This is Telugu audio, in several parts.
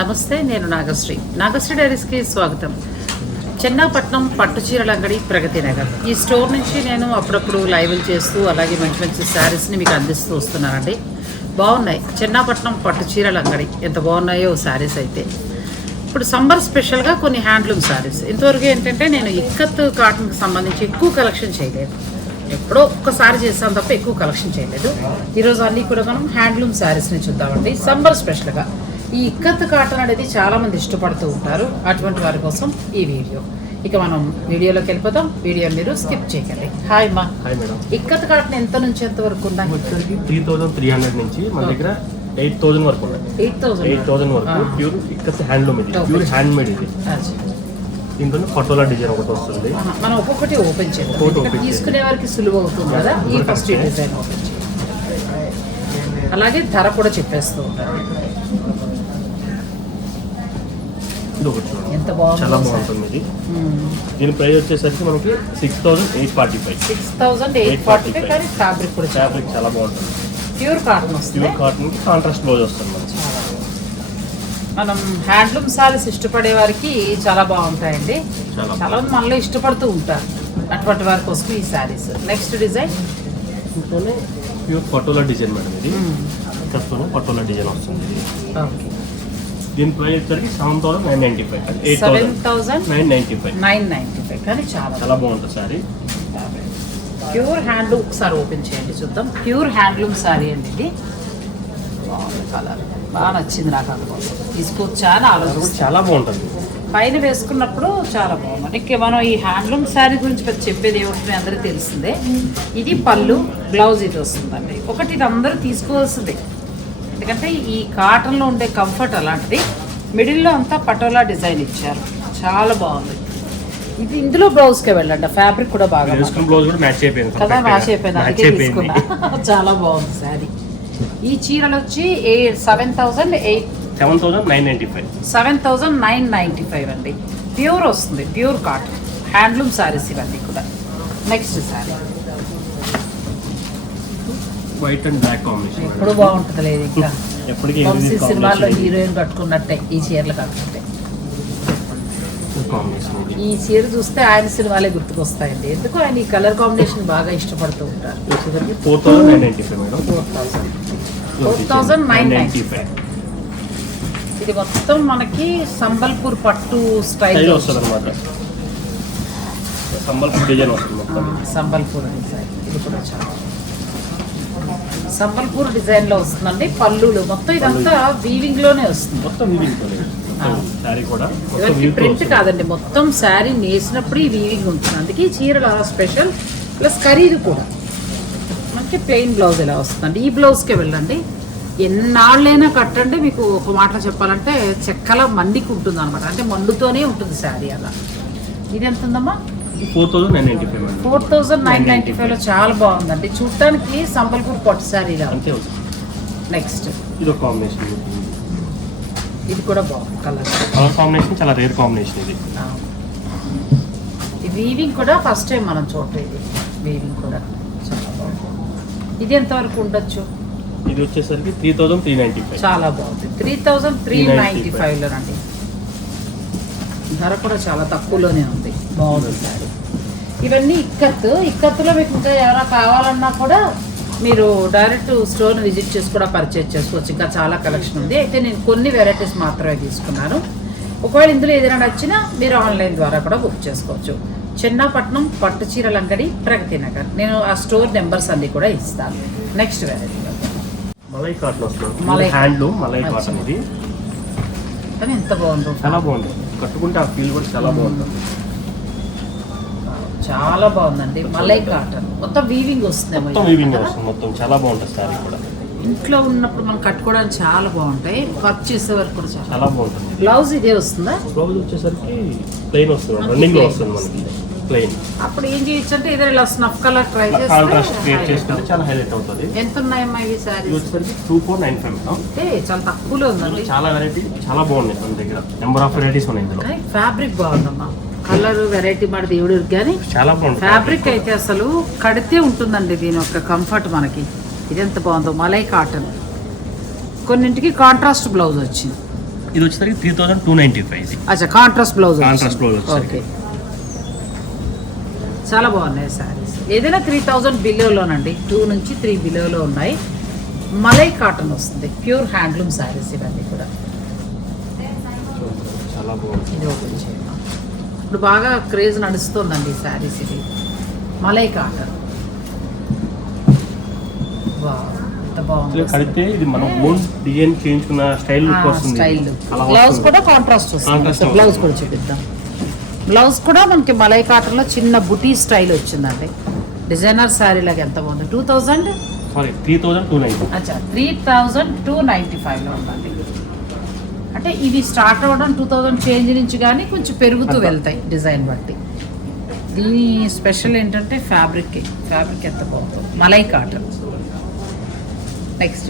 నమస్తే నేను నాగశ్రీ. నాగశ్రీ డైరీస్కి స్వాగతం. చెన్నాపట్నం పట్టు చీరల అంగడి ప్రగతి నగర్. ఈ స్టోర్ నుంచి నేను అప్పుడప్పుడు లైవ్లు చేస్తూ అలాగే మంచి మంచి శారీస్ని మీకు అందిస్తూ వస్తున్నానండి. బాగున్నాయి. చెన్నాపట్నం పట్టు చీరల అంగడి. ఎంత బాగున్నాయో శారీస్ అయితే. ఇప్పుడు సమ్మర్ స్పెషల్గా కొన్ని హ్యాండ్లూమ్ శారీస్. ఇంతవరకు ఏంటంటే నేను ఇక్కత్ కాటన్కి సంబంధించి ఎక్కువ కలెక్షన్ చేయలేదు. ఎప్పుడో ఒక్కసారి చేసాం తప్ప ఎక్కువ కలెక్షన్ చేయలేదు. ఈరోజు అన్నీ కూడా మనం హ్యాండ్లూమ్ శారీస్ని చూద్దామండి. సమ్మర్ స్పెషల్గా. ఈ ఇక్కత్ కాటన్ అనేది చాలా మంది ఇష్టపడుతూ ఉంటారు అటువంటి వారి కోసం ఈ వీడియో ఇక మనం వీడియోలోకి వెళ్ళిపోతాం వీడియో మీరు స్కిప్ చేయకండి హాయ్ మా హాయ్ మేడం ఇక్కత్ కాటన్ ఎంత నుంచి ఎంత వరకు వచ్చేసరికి త్రీ థౌసండ్ త్రీ హండ్రెడ్ నుంచి మన దగ్గర ఎయిట్ థౌసండ్ వరకు ఉన్నాయి ఎయిట్ థౌసండ్ ఎయిట్ థౌసండ్ వరకు ప్యూర్ ఇక్కడ హ్యాండ్లూమ్ ఇది. ప్యూర్ హ్యాండ్ మేడ్ ఇది దీంట్లో పటోలా డిజైన్ ఒకటి వస్తుంది మనం ఒక్కొక్కటి ఓపెన్ చేద్దాం తీసుకునే వారికి సులువు అవుతుంది కదా ఈ ఫస్ట్. డిజైన్ ఓపెన్ చేయండి అలాగే ధర కూడా చెప్పేస్తూ ఉంటారు ఇది ఒకటి చూడండి. ఎంత బాగుందో చాలా. బాగుంటుంది ఇది. దీని ప్రైస్ వచ్చేసరికి మనకి six thousand eight forty five six thousand eight forty five కానీ ఫ్యాబ్రిక్ కూడా ఫ్యాబ్రిక్ చాలా బాగుంటుంది. ప్యూర్ కాటన్ వస్తుంది. ప్యూర్ కాటన్ కాంట్రాస్ట్ బ్లౌజ్ వస్తుంది. మనం హ్యాండ్లూమ్ సారీస్ ఇష్టపడే వారికి చాలా బాగుంటాయండి. చాలా మంది మనలో ఇష్టపడుతూ ఉంటారు అటువంటి వారి కోసం ఈ saris next design pure patola design madam ఇది. ఇక్కడతోనే పటోలా డిజైన్ వస్తుంది. ఓకే. దీని ప్రైస్ వచ్చేసరికి seven thousand nine ninety five eight seven thousand nine ninety five nine ninety five కానీ చాలా చాలా బాగుంటుంది సారీ. ప్యూర్ హ్యాండ్లూమ్ ఒకసారి ఓపెన్ చేయండి చూద్దాం. ప్యూర్ హ్యాండ్లూమ్ సారీ అండి ఇది. బాగుంది కలర్ బాగా నచ్చింది నాకు అందుకోసం తీసుకోవచ్చా అని అది కూడా ఆలోచిస్తాను. చాలా బాగుంటుంది. పైన వేసుకున్నప్పుడు చాలా బాగుంది. ఇంకా మనం ఈ హ్యాండ్లూమ్ శారీ గురించి పెద్ద చెప్పేది ఏమిటి అందరికీ తెలిసిందే. ఇది పళ్ళు బ్లౌజ్ ఇది వస్తుందండి. ఒకటి ఇది అందరూ తీసుకోవాల్సిందే. ఎందుకంటే ఈ కాటన్లో ఉండే కంఫర్ట్ అలాంటిది. మిడిల్లో అంతా పటోలా డిజైన్ ఇచ్చారు. చాలా బాగుంది. ఇది ఇందులో బ్లౌజ్కే వెళ్ళండి. ఫ్యాబ్రిక్ కూడా బాగా బ్లౌజ్ కూడా మ్యాచ్ అయిపోయింది. కదా. మ్యాచ్ అయిపోయింది. అందుకే. తీసుకున్నా. చాలా బాగుంది శారీ. ఈ చీరలు వచ్చి seven thousand eight seven thousand nine ninety five. Seven thousand nine ninety five అండి. ప్యూర్ వస్తుంది. Pure cotton. హ్యాండ్లూమ్ శారీస్ ఇవన్నీ కూడా. Next sari. White and black combination ఎప్పుడు బాగుంటుంది లేదు ఇంకా. ఎప్పటికీ వంశీ సినిమాల్లో హీరోయిన్ కట్టుకున్నట్టే ఈ చీరలు కట్టుకుంటే ఈ చీర చూస్తే ఆయన సినిమాలే గుర్తుకొస్తాయండి. ఎందుకు ఆయన ఈ కలర్ కాంబినేషన్ బాగా ఇష్టపడుతూ ఉంటారు. Four thousand nine ninety five ఇది మొత్తం మనకి సంబల్పూర్ పట్టు స్టైల్ వస్తుంది అనమాట సంబల్పూర్ డిజైన్ వస్తుంది సంబల్పూర్ ఇది కూడా చాలా సంబల్పూర్ డిజైన్లో వస్తుందండి. పళ్ళులు. మొత్తం ఇదంతా వీవింగ్లోనే వస్తుంది. మొత్తం వీవింగ్ ప్రింట్ కాదండి. మొత్తం శారీ నేసినప్పుడు ఈ వీవింగ్ ఉంటుంది. అందుకే చీరలు అలా స్పెషల్ ప్లస్ ఖరీదు కూడా. మనకి ప్లెయిన్ బ్లౌజ్ ఇలా వస్తుందండి? ఈ బ్లౌజ్కే వెళ్ళండి. ఎన్నాళ్ళైనా కట్టండి. మీకు ఒక మాటలో చెప్పాలంటే చెక్కల మండికి ఉంటుంది అనమాట అంటే మండుతోనే ఉంటుంది శారీ అలా. ఇది ఎంత ఉందమ్మా four thousand nine ninety five four thousand nine ninety ఫైవ్లో చాలా బాగుందండి. చూడటానికి సంబల్పూర్ పట్టు శారీ ఇలా అంతే నెక్స్ట్. ఇది ఒక కాంబినేషన్ ఇది. కూడా బాగుంది. కలర్. కలర్ కాంబినేషన్ చాలా రేర్ కాంబినేషన్ ఇది. వీవింగ్ కూడా ఫస్ట్ టైం మనం చూడటం ఇది. వీవింగ్ కూడా. చాలా బాగుంది. ఇది ఎంతవరకు ఉండొచ్చు? ఇది వచ్చేసరికి three thousand three ninety five. చాలా బాగుంది. త్రీ థౌజండ్ త్రీ నైంటీ ఫైవ్లోనండి. ధర కూడా చాలా తక్కువలోనే ఉంది. బాగుంది. ఇవన్నీ ఇక్కత్. ఇక్కత్తులో మీకు ఇంకా ఎవరైనా కావాలన్నా కూడా మీరు డైరెక్ట్ స్టోర్ని విజిట్ చేసి కూడా పర్చేజ్ చేసుకోవచ్చు. ఇంకా చాలా కలెక్షన్ ఉంది. అయితే నేను కొన్ని వెరైటీస్ మాత్రమే తీసుకున్నాను. ఒకవేళ ఇందులో ఏదైనా నచ్చినా మీరు ఆన్లైన్ ద్వారా కూడా బుక్ చేసుకోవచ్చు. చెన్నాపట్నం పట్టు చీరల అంగడి ప్రగతి నగర్. నేను ఆ స్టోర్ నెంబర్స్ అన్ని కూడా ఇస్తాను. నెక్స్ట్ వెరైటీ మలై కాటన్ వస్తుంది. హ్యాండ్లూమ్ మలై కాటన్ ఇది. కానీ ఎంత బాగుందో. చాలా బాగుంది. కట్టుకుంటే ఆ ఫీల్ కూడా చాలా బాగుంటుంది. చాలా బాగుందండి. మలై కాటన్. మొత్తం వీవింగ్ మొత్తం ఇది? వస్తుంది. మొత్తం చాలా బాగుంటుంది శారీ కూడా. ఇంట్లో ఉన్నప్పుడు మనం కట్టుకోవడానికి చాలా బాగుంటాయి. వర్క్ చేసే వరకు కూడా చాలా చాలా బాగుంటుంది. బ్లౌజ్ ఇదే వస్తుందా? బ్లౌజ్ వచ్చేసరికి ప్లెయిన్ వస్తుంది రన్నింగ్లో వస్తుంది మనకి. ప్లెయిన్ అప్పుడు ఏం చేయొచ్చు అంటే ఏదైనా ఇలా snuff colour try contrast create చేస్తే చేసుకుంటే చాలా హైలైట్ అవుతుంది. ఎంత ఉన్నాయమ్మా ఇవి ఇది సారీస్ వచ్చేసరికి టూ ఫోర్ నైన్ ఫైవ్ అంటే చాలా తక్కువలో ఉందండి. చాలా వెరైటీ చాలా బాగున్నాయి మన దగ్గర. నెంబర్ ఆఫ్ వెరైటీస్ ఉన్నాయి ఇందులో. ఫ్యాబ్రిక్ బాగుందమ్మా. కలర్ వెరైటీ మాట దేవుడు కానీ చాలా ఫ్యాబ్రిక్ అయితే అసలు కడితే ఉంటుందండి దీని యొక్క కంఫర్ట్ మనకి. ఇది ఎంత బాగుందో? మలై కాటన్ కొన్నింటికి కాంట్రాస్ట్ బ్లౌజ్ వచ్చింది. ఇది వచ్చేసరికి three thousand two ninety five అచ్చా కాంట్రాస్ట్ బ్లౌజ్ blouse వచ్చింది. ఓకే. చాలా బాగున్నాయి శారీస్ ఏదైనా త్రీ థౌజండ్ బిలోలోనండి టూ నుంచి త్రీ బిలోలో ఉన్నాయి. మలై కాటన్ వస్తుంది. ప్యూర్ హ్యాండ్లూమ్ శారీస్ ఇవన్నీ కూడా. చాలా బాగుంది. ఇప్పుడు బాగా క్రేజ్ నడుస్తుందండి ఈ శారీస్ ఇది. మలై కాటన్. కడితే ఇది మనం ఓన్ డిజైన్ చేయించుకున్న స్టైల్ లుక్ వస్తుంది. స్టైల్. బ్లౌజ్. కూడా కాంట్రాస్ట్ వస్తుంది. బ్లౌజ్. కూడా చూపిద్దాం. బ్లౌజ్ కూడా మనకి మలై కాటన్లో చిన్న బుటీ స్టైల్ వచ్చిందండి. డిజైనర్ శారీ లాగా ఎంత బాగుంది. Two thousand? Sorry three thousand two ninety అచ్చా త్రీ థౌజండ్ టూ నైంటీ ఫైవ్లో ఉందండి. అంటే ఇవి స్టార్ట్ అవ్వడం టూ థౌజండ్ చేంజ్ నుంచి కానీ కొంచెం పెరుగుతూ. వెళ్తాయి డిజైన్ బట్టి. దీని స్పెషల్ ఏంటంటే ఫ్యాబ్రిక్ ఫ్యాబ్రిక్ ఎంత బాగుందో. మలై కాటన్. నెక్స్ట్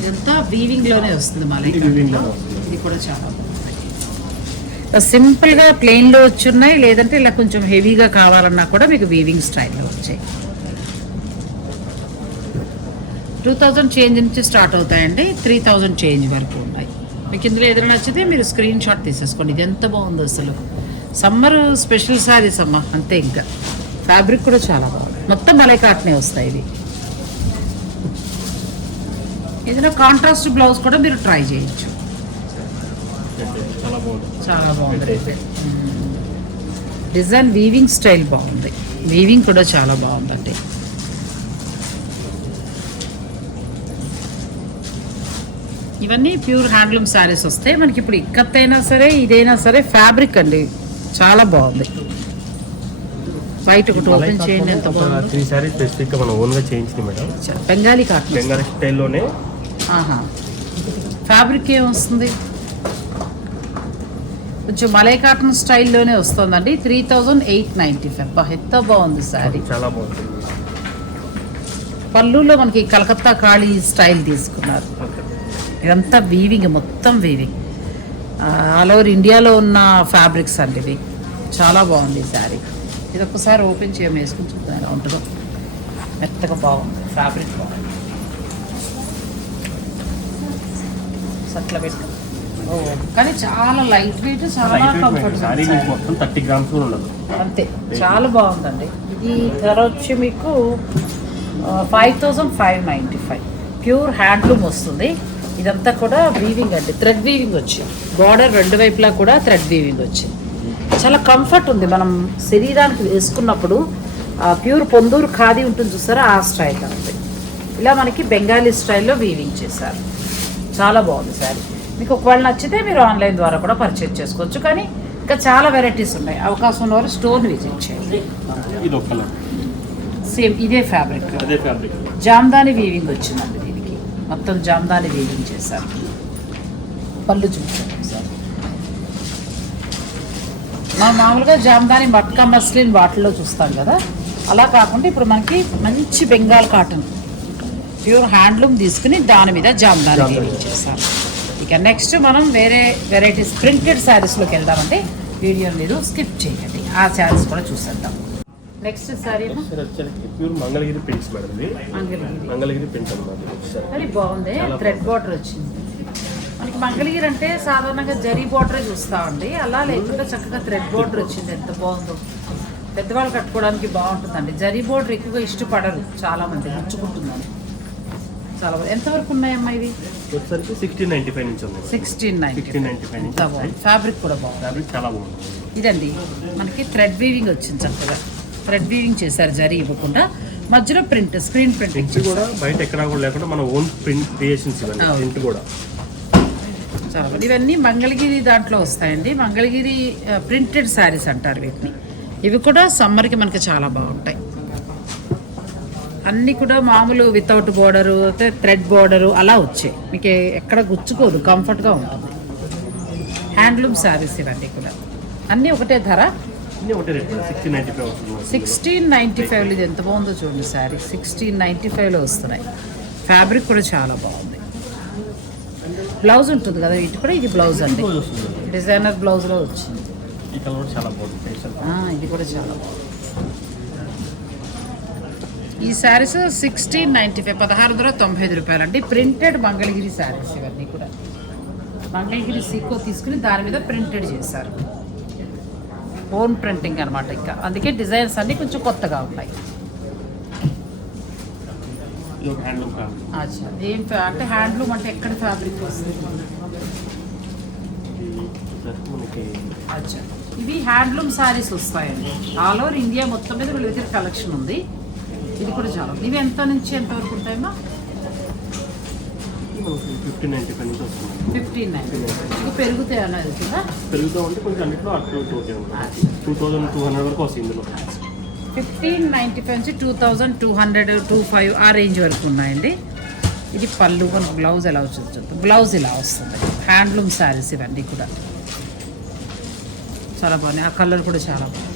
ఇదంతా వీవింగ్లోనే వస్తుంది మలై ఇది కూడా చాలా బాగుంది. సింపుల్గా ప్లెయిన్లో వచ్చున్నాయి లేదంటే ఇలా కొంచెం హెవీగా కావాలన్నా కూడా మీకు వీవింగ్ స్టైల్లో వచ్చాయి. టూ థౌజండ్ చేంజ్ నుంచి స్టార్ట్ అవుతాయండి. త్రీ థౌజండ్ చేంజ్ వరకు ఉన్నాయి. మీకు ఇందులో ఏదైనా నచ్చితే మీరు స్క్రీన్ షాట్ తీసేసుకోండి. ఇది ఎంత బాగుందో అసలు. సమ్మర్ స్పెషల్ శారీస్ అమ్మ అంతే ఇంకా. ఫ్యాబ్రిక్ కూడా చాలా బాగుంది. మొత్తం మలై కాటనే వస్తాయి ఇవి. ఇందులో కాంట్రాస్ట్ బ్లౌజ్ కూడా మీరు ట్రై చేయొచ్చు. చాలా బాగుంది. డిజైన్ వీవింగ్ స్టైల్ బాగుంది. వీవింగ్ కూడా చాలా బాగుందండి. ఇవన్నీ ప్యూర్ హ్యాండ్లూమ్ శారీస్ వస్తాయి. మనకి ఇప్పుడు ఇక్కత్ అయినా సరే ఇదైనా సరే ఫ్యాబ్రిక్ అండి. చాలా బాగుంది. బయట ఒకటి ఓపెన్ చేయండి ఎంత బాగుంది. త్రీ సారీ స్పెసిఫిక్గా మనం ఓన్గా చేయించింది మేడం. బెంగాలీ కాటన్ బెంగాలీ స్టైల్లోనే. ఆహా. ఫ్యాబ్రిక్ ఏం వస్తుంది? కొంచెం మలై కాటన్ స్టైల్లోనే వస్తుందండి. Three thousand eight ninety five ఎంత బాగుంది శారీ. చాలా బాగుంటుంది పళ్ళులో మనకి కలకత్తా కాళీ స్టైల్ తీసుకున్నారు. ఇదంతా వీవింగ్ మొత్తం వీవింగ్ ఆల్ ఓవర్ ఇండియాలో ఉన్న ఫ్యాబ్రిక్స్ అండి ఇవి. చాలా బాగుంది ఈ శారీ ఇది ఒక్కసారి ఓపెన్ చేయడం వేసుకుని చూద్దాం ఎలా ఉంటుందో. మెత్తగా బాగుంది ఫ్యాబ్రిక్ బాగుంది. అట్లా పెట్టు ఓ, కానీ చాలా లైట్ వెయిట్ చాలా కంఫర్ట్ మొత్తం థర్టీ గ్రామ్స్ కూడా ఉండదు. అంతే చాలా బాగుందండి. ఇది ధర వచ్చి మీకు five thousand five ninety five pure handloom వస్తుంది. ఇదంతా కూడా వీవింగ్ అండి. థ్రెడ్ వీవింగ్ వచ్చింది బార్డర్ రెండు వైపులా కూడా థ్రెడ్ వీవింగ్ వచ్చింది చాలా కంఫర్ట్ ఉంది. మనం శరీరానికి వేసుకున్నప్పుడు ప్యూర్ పొందూరు ఖాదీ ఉంటుంది చూసారా? ఆ స్టైల్లో ఉంది. ఇలా మనకి బెంగాలీ స్టైల్లో వీవింగ్ చేశారు. చాలా బాగుంది సారీ మీకు ఒకవేళ నచ్చితే మీరు ఆన్లైన్ ద్వారా కూడా పర్చేజ్ చేసుకోవచ్చు. కానీ ఇంకా చాలా వెరైటీస్ ఉన్నాయి. అవకాశం ఉన్న వాళ్ళు స్టోర్ విజిట్ చేయండి సేమ్ ఇదే ఫ్యాబ్రిక్ జామ్దాని వీవింగ్ వచ్చిందండి. మొత్తం జామ్దాని వీవింగ్ చేశారు. పళ్ళు చూపించండి సార్ మనం మామూలుగా జామ్దాని మట్కా మస్లిన్ వాటిల్లో చూస్తాం కదా. అలా కాకుండా ఇప్పుడు మనకి మంచి బెంగాల్ కాటన్. ప్యూర్ హ్యాండ్లూమ్ తీసుకుని దాని మీద జామ్దాని చేశారు. ఇక నెక్స్ట్ మనం వేరే వెరైటీస్ ప్రింటెడ్ శారీస్లోకి వెళ్దామంటే వీడియో మీరు స్కిప్ చేయండి. ఆ శారీస్ కూడా చూసేద్దాం. Next sari pure Mangalagiri prints madam ఇది. మంగళగిరి. ప్రింట్ ఇది వచ్చేసరికి. కానీ బాగుంది. థ్రెడ్ బార్డర్ వచ్చింది. మనకి మంగళగిరి అంటే సాధారణంగా జరీ బార్డరే చూస్తామండి అలా లేకుండా చక్కగా థ్రెడ్ బార్డర్ వచ్చింది. ఎంత బాగుందో. పెద్దవాళ్ళు కట్టుకోవడానికి బాగుంటుందండి. జరీ బార్డర్ ఎక్కువగా ఇష్టపడరు చాలా మంది నచ్చుకుంటుందని. చాలా బాగుంది. ఎంతవరకు ఉన్నాయమ్మా ఇవి? వచ్చేసరికి సిక్స్టీన్ నైన్టీ ఫైవ్ నుంచి ఉంది సిక్స్టీన్ సిక్స్టీన్ నైన్టీ ఫైవ్ నుంచి ఫ్యాబ్రిక్ కూడా బాగుంది. ఫ్యాబ్రిక్ చాలా బాగుంది. ఇదండి. మనకి థ్రెడ్ వీవింగ్ వచ్చింది చక్కగా. థ్రెడ్ వీవింగ్ చేశారు జరీ ఇవ్వకుండా. మధ్యలో ప్రింట్ స్క్రీన్ ప్రింట్ కూడా బయట ఎక్కడా కూడా లేకుండా మన ఓన్ ప్రింట్ క్రియేషన్స్ ఇవన్నీ అవును. ప్రింట్ కూడా. చాలా. ఇవన్నీ మంగళగిరి దాంట్లో వస్తాయండి. మంగళగిరి ప్రింటెడ్ శారీస్ అంటారు వీటిని. ఇవి కూడా సమ్మర్కి మనకి చాలా బాగుంటాయి. అన్నీ కూడా మామూలు వితౌట్ బోర్డరు థ్రెడ్ బోర్డరు అలా వచ్చాయి. మీకు ఎక్కడ గుచ్చుకోదు కంఫర్ట్గా ఉంటుంది. హ్యాండ్లూమ్ శారీస్ ఇవన్నీ కూడా. అన్నీ ఒకటే ధర. సిక్స్టీన్ ఫైవ్ నైంటీ ఫైవ్లో ఇది ఎంత బాగుందో చూడండి శారీ. సిక్స్టీన్ నైంటీ ఫైవ్లో వస్తున్నాయి. ఫ్యాబ్రిక్ కూడా చాలా బాగుంది. బ్లౌజ్ ఉంటుంది కదా వీటి కూడా ఇది బ్లౌజ్ అండి. డిజైనర్ బ్లౌజ్లో వచ్చింది. ఇది కూడా చాలా బాగుంది. ఈ శారీస్ సిక్స్టీన్ నైంటీ ఫైవ్ పదహారు వందల తొంభై ఐదు రూపాయలు అండి. ప్రింటెడ్ మంగళగిరి శారీస్ ఇవన్నీ కూడా. మంగళగిరి సీకో తీసుకుని దాని మీద ప్రింటెడ్ చేశారు. ఓన్ ప్రింటింగ్ అనమాట ఇంకా. అందుకే డిజైన్స్ అన్నీ కొంచెం కొత్తగా ఉన్నాయి. ఏం అంటే హ్యాండ్లూమ్ అంటే ఎక్కడ ఫ్యాబ్రిక్ వస్తుంది? అచ్చా. ఇవి హ్యాండ్లూమ్ శారీస్ వస్తాయండి. ఆల్ ఓవర్ ఇండియా మొత్తం మీద వీళ్ళ దగ్గర కలెక్షన్ ఉంది. ఇది కూడా చాలా. ఇవి ఎంత నుంచి ఎంత వరకు ఉంటాయమ్మా? మనకి ఫిఫ్టీన్ నైంటీ ఫైవ్ నుంచి వస్తుంది. ఫిఫ్టీన్ నైన్ ఇది పెరుగుతాయి అన్నది కదా పెరుగుతూ ఉంటే కొంచెం అన్నింటిలో అటు ఇటు ఓకే ఉంటుంది. టూ థౌజండ్ టూ హండ్రెడ్ వరకు వస్తుంది ఇందులో. ఫిఫ్టీన్ నైంటీ ఫైవ్ నుంచి two thousand two hundred two five ఆ రేంజ్ వరకు ఉన్నాయండి. ఇది పళ్ళు మనకు బ్లౌజ్ ఎలా వచ్చింది బ్లౌజ్ ఇలా వస్తుంది. హ్యాండ్లూమ్ శారీస్ ఇవన్నీ కూడా. చాలా బాగున్నాయి. ఆ కలర్ కూడా చాలా బాగుంది.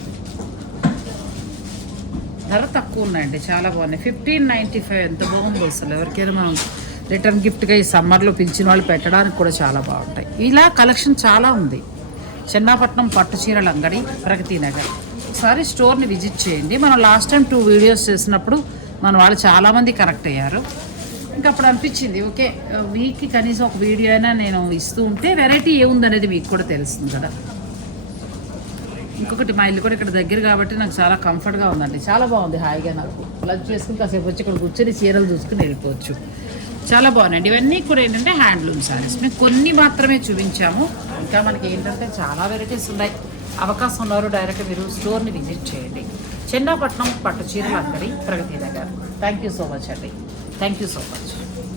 ధర తక్కువ ఉన్నాయండి. చాలా బాగున్నాయి. ఫిఫ్టీన్ నైంటీ ఫైవ్ ఎంత బాగుందో అసలు ఎవరికైనా మనం రిటర్న్ గిఫ్ట్గా ఈ సమ్మర్లో పిలిచిన వాళ్ళు పెట్టడానికి కూడా చాలా బాగుంటాయి. ఇలా కలెక్షన్ చాలా ఉంది. చెన్నాపట్నం పట్టు చీరల అంగడి ప్రగతి నగర్. ఒకసారి స్టోర్ని విజిట్ చేయండి. మనం లాస్ట్ టైం టూ వీడియోస్ చేసినప్పుడు మన వాళ్ళు చాలామంది కరెక్ట్ అయ్యారు. ఇంకా అప్పుడు అనిపించింది ఓకే వీక్కి కనీసం ఒక వీడియో అయినా నేను ఇస్తూ ఉంటే వెరైటీ ఏముందనేది మీకు కూడా తెలుస్తుంది కదా. ఇంకొకటి మా ఇల్లు కూడా ఇక్కడ దగ్గర కాబట్టి నాకు చాలా కంఫర్ట్గా ఉందండి. చాలా బాగుంది హాయిగా నాకు. లంచ్ చేసుకుని కాసేపు వచ్చి ఇక్కడ కూర్చొని చీరలు చూసుకుని వెళ్ళిపోవచ్చు. చాలా బాగున్నాయండి. ఇవన్నీ కూడా ఏంటంటే హ్యాండ్లూమ్ శారీస్ మేము కొన్ని మాత్రమే చూపించాము. ఇంకా మనకి ఏంటంటే చాలా వెరైటీస్ ఉన్నాయి. అవకాశం ఉన్నారు డైరెక్ట్ మీరు స్టోర్ని విజిట్ చేయండి. చెన్నాపట్నం పట్టు చీరలు అంగడి Pragathi Nagar. Thank you so much అండి. Thank you so much